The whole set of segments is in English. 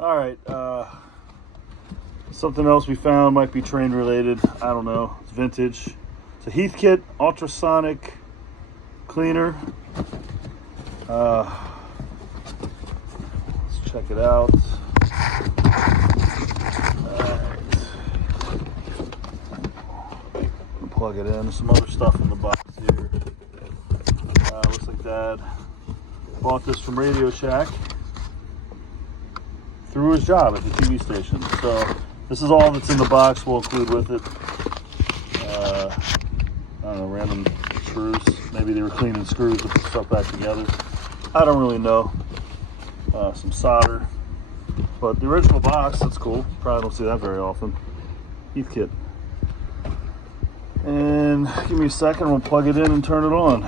All right, something else we found might be train related. I don't know. It's vintage. It's a HealthKit Ultrasonic Cleaner. Let's check it out. Plug it in. There's some other stuff in the box here. Looks like Dad bought this from Radio Shack through his job at the TV station. So this is all that's in the box. We'll include with it. I don't know, random screws. Maybe they were cleaning screws to put stuff back together. I don't really know. Some solder. But the original box, that's cool. Probably don't see that very often. HealthKit. And give me a second, we'll plug it in and turn it on.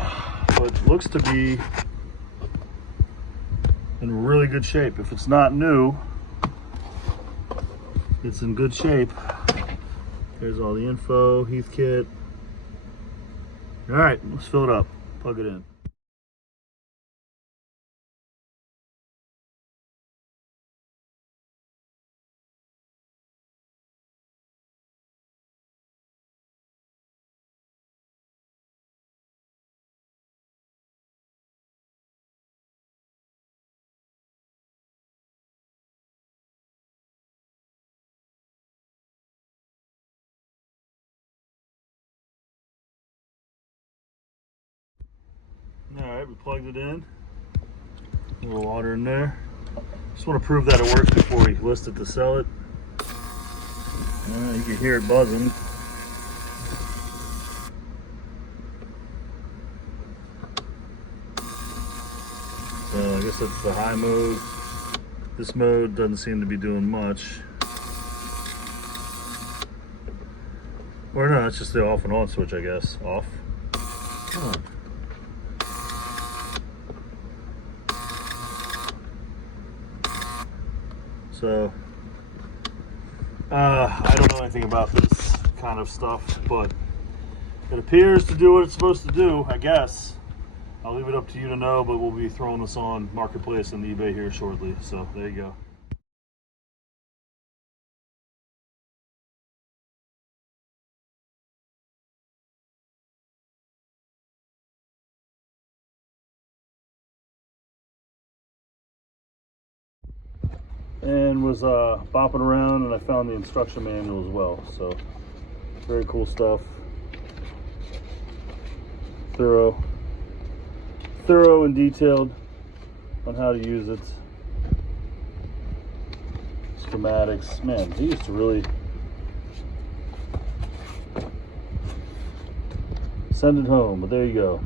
So it looks to be in really good shape. If it's not new, it's in good shape. There's all the info, HealthKit. All right, let's fill it up, plug it in. All right, we plugged it in. A little water in there. Just want to prove that it works before we list it to sell it. You can hear it buzzing. So I guess that's the high mode. This mode doesn't seem to be doing much. Or no, it's just the off and on switch, I guess. Off. Come on. So, I don't know anything about this kind of stuff, but it appears to do what it's supposed to do, I guess. I'll leave it up to you to know, but we'll be throwing this on Marketplace and eBay here shortly. So there you go. And was bopping around, and I found the instruction manual as well. So very cool stuff. Thorough and detailed on how to use it. Schematics, man, they used to really send it home, but there you go.